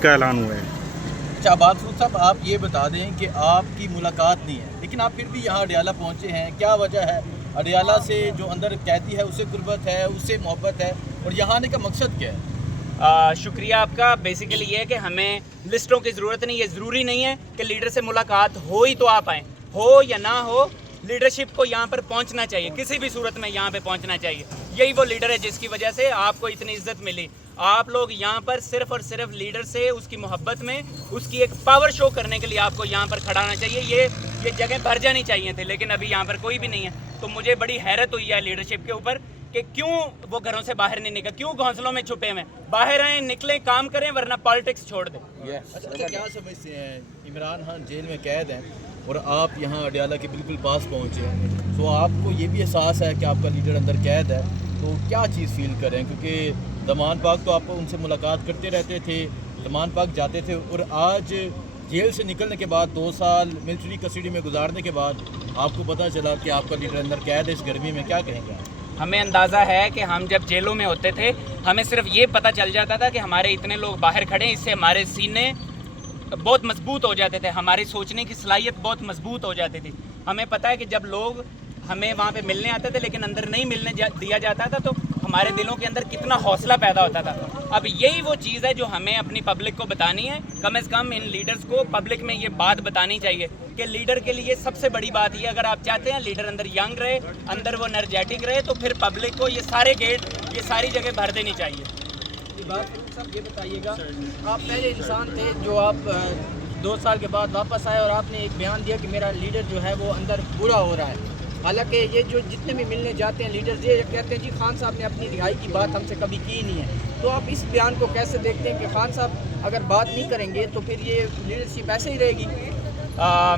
का ऐलान हुआ है। अच्छा आबाद फरूख साहब, आप ये बता दें कि आपकी मुलाकात नहीं है लेकिन आप फिर भी यहाँ अडियाला पहुँचे हैं, क्या वजह है? अडियाला से जो अंदर कैदी है उससे गुर्बत है, उससे मोहब्बत है, और यहाँ आने का मकसद क्या है? शुक्रिया आपका। बेसिकली ये है कि हमें लिस्टों की ज़रूरत नहीं है। ज़रूरी नहीं है कि लीडर से मुलाकात हो ही तो आप आएँ, हो या ना हो, लीडरशिप को यहाँ पर पहुँचना चाहिए, किसी भी सूरत में यहाँ पे पहुँचना चाहिए। यही वो लीडर है जिसकी वजह से आपको इतनी इज्जत मिली। आप लोग यहाँ पर सिर्फ और सिर्फ लीडर से उसकी मोहब्बत में उसकी एक पावर शो करने के लिए आपको यहाँ पर खड़ा होना चाहिए। ये जगह भर जानी चाहिए थे, लेकिन अभी यहाँ पर कोई भी नहीं है। तो मुझे बड़ी हैरत हुई है लीडरशिप के ऊपर कि क्यों वो घरों से बाहर नहीं निकले, क्यों घोंसलों में छुपे हुए, बाहर आए, निकले, काम करें, वरना पॉलिटिक्स छोड़ दें। अच्छा, क्या समझते हैं? इमरान खान जेल में कैद हैं और आप यहाँ अडियाला के बिल्कुल पास पहुँचे हैं, तो आपको ये भी एहसास है कि आपका लीडर अंदर कैद है, तो क्या चीज़ फील कर रहे हैं? क्योंकि ज़मान पाक तो आप उनसे मुलाकात करते रहते थे, ज़मान पाक जाते थे, और आज जेल से निकलने के बाद 2 साल मिलिट्री कस्टडी में गुजारने के बाद आपको पता चला कि आपका लीडर अंदर कैद है इस गर्मी में, क्या कहेंगे आप? हमें अंदाज़ा है कि हम जब जेलों में होते थे, हमें सिर्फ ये पता चल जाता था कि हमारे इतने लोग बाहर खड़े हैं, इससे हमारे सीने बहुत मजबूत हो जाते थे, हमारी सोचने की सलाहियत बहुत मजबूत हो जाती थी। हमें पता है कि जब लोग हमें वहाँ पे मिलने आते थे लेकिन अंदर नहीं मिलने दिया जाता था, तो हमारे दिलों के अंदर कितना हौसला पैदा होता था। अब यही वो चीज़ है जो हमें अपनी पब्लिक को बतानी है। कम से कम इन लीडर्स को पब्लिक में ये बात बतानी चाहिए कि लीडर के लिए सबसे बड़ी बात ये, अगर आप चाहते हैं लीडर अंदर यंग रहे, अंदर वो एनर्जेटिक रहे, तो फिर पब्लिक को ये सारे गेट, ये सारी जगह भर देनी चाहिए। सब ये बताइएगा, आप पहले इंसान थे जो आप 2 साल के बाद वापस आए और आपने एक बयान दिया कि मेरा लीडर जो है वो अंदर बुरा हो रहा है। हालांकि ये जो जितने भी मिलने जाते हैं लीडर्स, ये कहते हैं जी खान साहब ने अपनी रिहाई की बात हमसे कभी की नहीं है। तो आप इस बयान को कैसे देखते हैं कि खान साहब अगर बात नहीं करेंगे तो फिर ये लीडरशिप ऐसे ही रहेगी?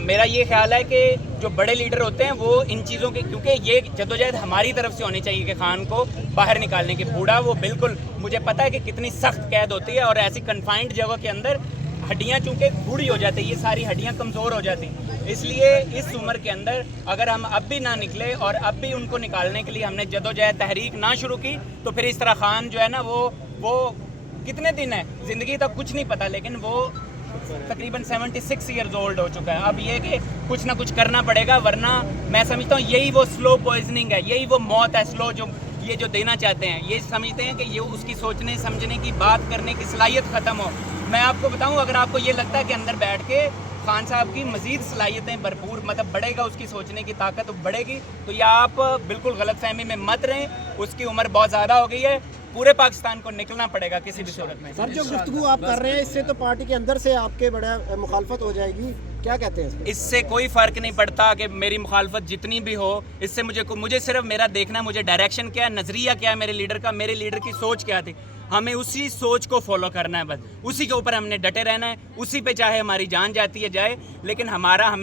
मेरा ये ख्याल है कि जो बड़े लीडर होते हैं वो इन चीज़ों के, क्योंकि ये जद्दोजहद हमारी तरफ से होनी चाहिए कि खान को बाहर निकालने की। बूढ़ा वो बिल्कुल, मुझे पता है कि कितनी सख्त कैद होती है और ऐसी कन्फाइंड जगह के अंदर हड्डियाँ चूँकि बूढ़ी हो जाती है, ये सारी हड्डियाँ कमज़ोर हो जाती हैं। इसलिए इस उम्र के अंदर अगर हम अब भी ना निकले और अब भी उनको निकालने के लिए हमने जद्दोजहद तहरीक ना शुरू की, तो फिर इस तरह खान जो है ना वो कितने दिन है, ज़िंदगी तक कुछ नहीं पता, लेकिन वो तकरीबन 76 ईयर्स ओल्ड हो चुका है। अब ये कि कुछ ना कुछ करना पड़ेगा, वरना मैं समझता हूँ यही वो स्लो पॉइजनिंग है, यही वो मौत है स्लो जो देना चाहते हैं। ये समझते हैं कि ये उसकी सोचने समझने की, बात करने की सलाहियत ख़त्म हो। मैं आपको बताऊँ, अगर आपको ये लगता है कि अंदर बैठ के खान साहब की मज़ीद सलाहियतें भरपूर, मतलब बढ़ेगा, उसकी सोचने की ताकत बढ़ेगी, तो ये आप बिल्कुल गलतफहमी में मत रहें। उसकी उम्र बहुत ज़्यादा हो गई है, पूरे पाकिस्तान को निकलना पड़ेगा किसी भी सूरत में। सर, जो गुफ्तगू आप कर रहे हैं इससे तो पार्टी के अंदर से आपके बड़ा मुखालफत हो जाएगी, क्या कहते हैं? इससे कोई फ़र्क नहीं पड़ता कि मेरी मुखालफत जितनी भी हो, इससे मुझे सिर्फ मेरा देखना, मुझे डायरेक्शन क्या है, नज़रिया क्या है मेरे लीडर का, मेरे लीडर की सोच क्या थी, हमें उसी सोच को फॉलो करना है, बस उसी के ऊपर हमने डटे रहना है, उसी पे चाहे हमारी जान जाती है जाए। लेकिन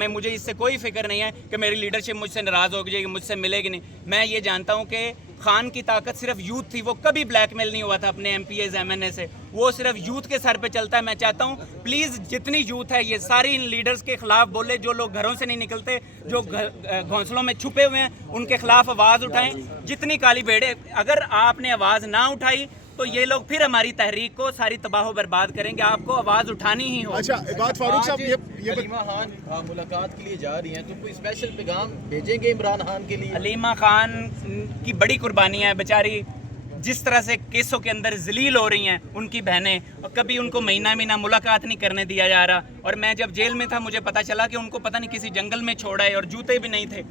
मुझे इससे कोई फिक्र नहीं है कि मेरी लीडरशिप मुझसे नाराज़ हो जाएगी, मुझसे मिलेगी नहीं। मैं ये जानता हूँ कि खान की ताकत सिर्फ यूथ थी, वो कभी ब्लैकमेल नहीं हुआ था अपने MPs MNA से, वो सिर्फ यूथ के सर पे चलता है। मैं चाहता हूँ प्लीज़ जितनी यूथ है ये सारी इन लीडर्स के खिलाफ बोले, जो लोग घरों से नहीं निकलते, जो घोंसलों में छुपे हुए हैं, उनके खिलाफ आवाज़ उठाएं। जितनी काली भेड़े, अगर आपने आवाज़ ना उठाई तो ये लोग फिर हमारी तहरीक को सारी तबाह बर्बाद करेंगे। आपको आवाज़ उठानी ही हो। अच्छा, बात फारूक साहब, ये हलीमा खान मुलाकात के लिए जा रही हैं, तो कोई स्पेशल पैगाम भेजेंगे इमरान खान के लिए? हलीमा खान की बड़ी कुर्बानी है बेचारी, जिस तरह से केसों के अंदर जलील हो रही हैं उनकी बहनें, और कभी उनको महीना मुलाकात नहीं करने दिया जा रहा। और मैं जब जेल में था मुझे पता चला कि उनको पता नहीं किसी जंगल में छोड़ा है और जूते भी नहीं थे।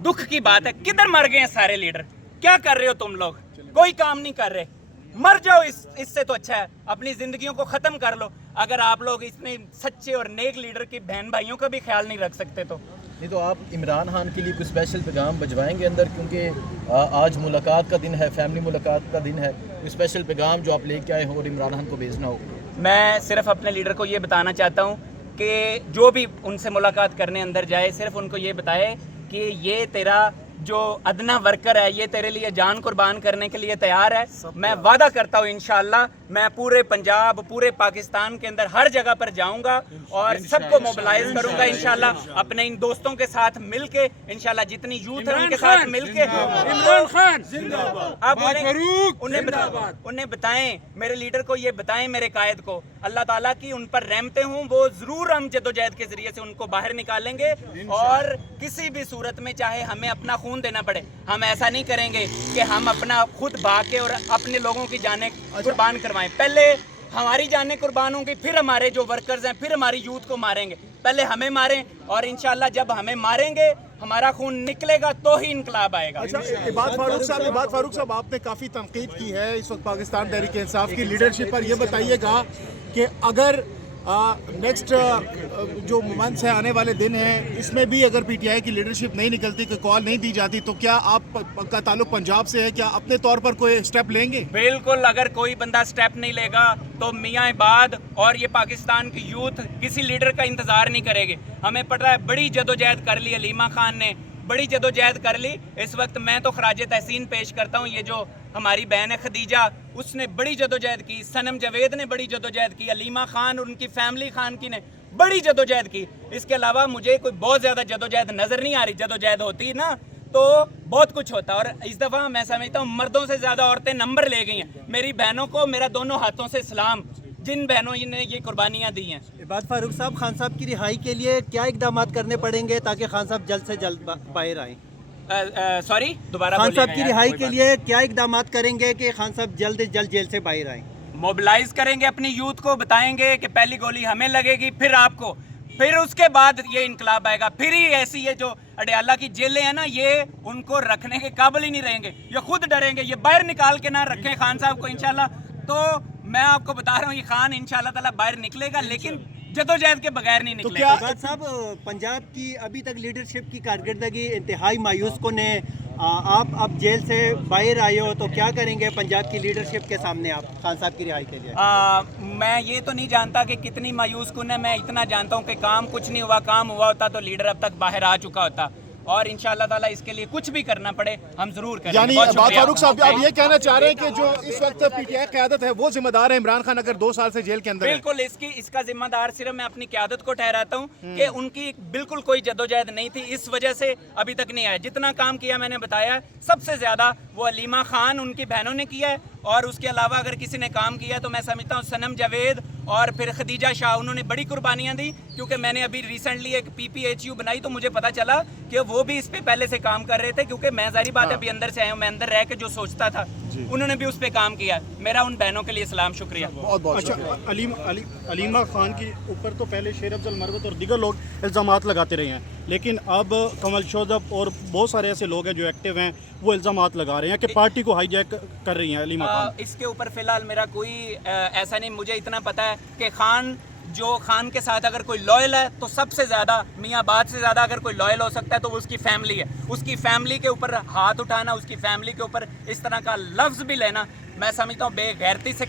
दुख की बात है, किधर मर गए हैं सारे लीडर? क्या कर रहे हो तुम लोग? कोई काम नहीं कर रहे, मर जाओ। इससे तो अच्छा है अपनी जिंदगियों को ख़त्म कर लो। अगर आप लोग इतने सच्चे और नेक लीडर की बहन भाइयों का भी ख्याल नहीं रख सकते तो नहीं, तो आप इमरान खान के लिए कोई स्पेशल पैगाम भिजवाएंगे अंदर? क्योंकि आज मुलाकात का दिन है, फैमिली मुलाकात का दिन है, कोई स्पेशल पैगाम जो आप लेके आए हो और इमरान खान को भेजना हो? मैं सिर्फ अपने लीडर को ये बताना चाहता हूँ कि जो भी उनसे मुलाकात करने अंदर जाए, सिर्फ उनको ये बताए कि ये तेरा जो अदना वर्कर है, ये तेरे लिए जान कुर्बान करने के लिए तैयार है। मैं वादा करता हूँ इंशाअल्लाह मैं पूरे पंजाब, पूरे पाकिस्तान के अंदर हर जगह पर जाऊंगा और सबको मोबिलाइज करूंगा इंशाल्लाह, अपने इन दोस्तों के साथ मिलके इंशाल्लाह, जितनी यूथ है उनके साथ मिलके। इमरान खान जिंदाबाद। अब उन्हें बताएं, मेरे लीडर को ये बताएं, मेरे कायद को, अल्लाह ताला की उन पर रहमतें हूँ, वो जरूर हम जद्दोजहद के जरिए से उनको बाहर निकालेंगे और किसी भी सूरत में चाहे हमें अपना खून देना पड़े, हम ऐसा नहीं करेंगे कि हम अपना खुद भाग के और अपने लोगों की जानें कुर्बान करवाएं। पहले हमारी जानें कुर्बान होंगी, फिर हमारे जो वर्कर्स हैं, फिर हमारी यूथ को मारेंगे। पहले हमें मारें और इंशाल्लाह जब हमें मारेंगे हमारा खून निकलेगा तो ही इनकलाब आएगा। अच्छा, इबाद फारूक साहब, आपने काफ़ी तनकीद की है इस वक्त पाकिस्तान तहरीक इंसाफ की लीडरशिप पर। ये बताइएगा कि अगर नेक्स्ट जो मंथ्स है, आने वाले दिन हैं, इसमें भी अगर पीटीआई की लीडरशिप नहीं निकलती, कोई कॉल नहीं दी जाती, तो क्या आपका ताल्लुक पंजाब से है, क्या अपने तौर पर कोई स्टेप लेंगे? बिल्कुल, अगर कोई बंदा स्टेप नहीं लेगा तो मियाँ इबाद और ये पाकिस्तान की यूथ किसी लीडर का इंतज़ार नहीं करेगी। हमें पता है बड़ी जदोजहद कर ली अलीमा खान ने, बड़ी जदोजहद कर ली। इस वक्त मैं तो खराज तहसीन पेश करता हूँ, ये जो हमारी बहन है खदीजा, उसने बड़ी जदोजहद की, सनम जावेद ने बड़ी जदोजहद की, अलीमा खान और उनकी फैमिली खान की ने बड़ी जदोजहद की। इसके अलावा मुझे कोई बहुत ज़्यादा जदोजहद नज़र नहीं आ रही। जदोजहद होती ना तो बहुत कुछ होता, और इस दफ़ा मैं समझता हूँ मर्दों से ज़्यादा औरतें नंबर ले गई हैं। मेरी बहनों को मेरा दोनों हाथों से सलाम, जिन बहनों ने ये कुर्बानियाँ दी हैं। इबाद फारूक साहब, खान साहब की रिहाई के लिए क्या इकदाम करने पड़ेंगे ताकि खान साहब जल्द से जल्द बाहर आएँ? सॉरी, दोबारा खान बोलिएगा साहब की यार, रिहाई कोई के बात लिए क्या इकदाम करेंगे कि खान साहब जल्द से जल्द जेल से बाहर आएँ? मोबिलाइज करेंगे अपनी यूथ को, बताएंगे कि पहली गोली हमें लगेगी, फिर आपको, फिर उसके बाद ये इनकलाब आएगा। फिर ही ऐसी ये जो अडयाला की जेलें हैं ना, ये उनको रखने के काबिल ही नहीं रहेंगे, ये खुद डरेंगे। ये बाहर निकाल के ना रखें खान साहब को इंशाल्लाह, तो मैं आपको बता रहा हूँ ये खान इंशाल्लाह ताला बाहर निकलेगा, लेकिन जदोजहद के बगैर नहीं निकलेगा। इबाद साहब, पंजाब की अभी तक लीडरशिप की कारकर्दगी इंतहाई मायूस कुन है। आप अब जेल से बाहर आए हो, तो क्या करेंगे पंजाब की लीडरशिप के सामने आप खान साहब की रिहाई के लिए? मैं ये तो नहीं जानता कि कितनी मायूस कुन है, मैं इतना जानता हूँ कि काम कुछ नहीं हुआ। काम हुआ होता तो लीडर अब तक बाहर आ चुका होता, और इंशाल्लाह ताला इसके लिए कुछ भी करना पड़े हम जरूर करेंगे। यानी बहुत इबाद शुक्रिया। फारूक साहब, आप ये कहना चाह रहे हैं कि जो इस वक्त पीटीआई क़यादत है वो जिम्मेदार है इमरान खान अगर 2 साल से जेल के अंदर है? बिल्कुल, इसका जिम्मेदार सिर्फ मैं अपनी क़यादत को ठहराता हूँ कि उनकी बिल्कुल कोई जद्दोजहद नहीं थी, इस वजह से अभी तक नहीं आया। जितना काम किया मैंने बताया, सबसे ज़्यादा वो अलीमा खान उनकी बहनों ने किया है, और उसके अलावा अगर किसी ने काम किया तो मैं समझता हूँ सनम जावेद और फिर खदीजा शाह, उन्होंने बड़ी कुर्बानियाँ दी। क्योंकि मैंने अभी रिसेंटली एक PPHU बनाई तो मुझे पता चला कि वो भी इस पे पहले से काम कर रहे थे, क्योंकि मैं जारी बात है अभी अंदर से आया हूँ, मैं अंदर रह के जो सोचता था उन्होंने भी उस पे काम किया। मेरा उन बहनों के लिए सलाम, शुक्रिया। बहुत बहुत अच्छा, अलीमा खान के ऊपर तो पहले शेर अफजल मरवत और दीगर लोग इल्ज़ामात लगाते रहे हैं, लेकिन अब कमल शोजब और बहुत सारे ऐसे लोग हैं जो एक्टिव हैं, वो इल्ज़ामात लगा रहे हैं कि पार्टी को हाईजैक कर रही हैं अलीमा खान। इसके ऊपर फ़िलहाल मेरा कोई ऐसा नहीं, मुझे इतना पता है कि खान के साथ अगर कोई लॉयल है तो सबसे ज़्यादा मियाँ बाद से ज़्यादा अगर कोई लॉयल हो सकता है तो वो उसकी फैमिली है। उसकी फैमिली के ऊपर हाथ उठाना, उसकी फैमिली के ऊपर इस तरह का लफ्ज़ भी लेना, मैं समझता हूँ बेगैरती से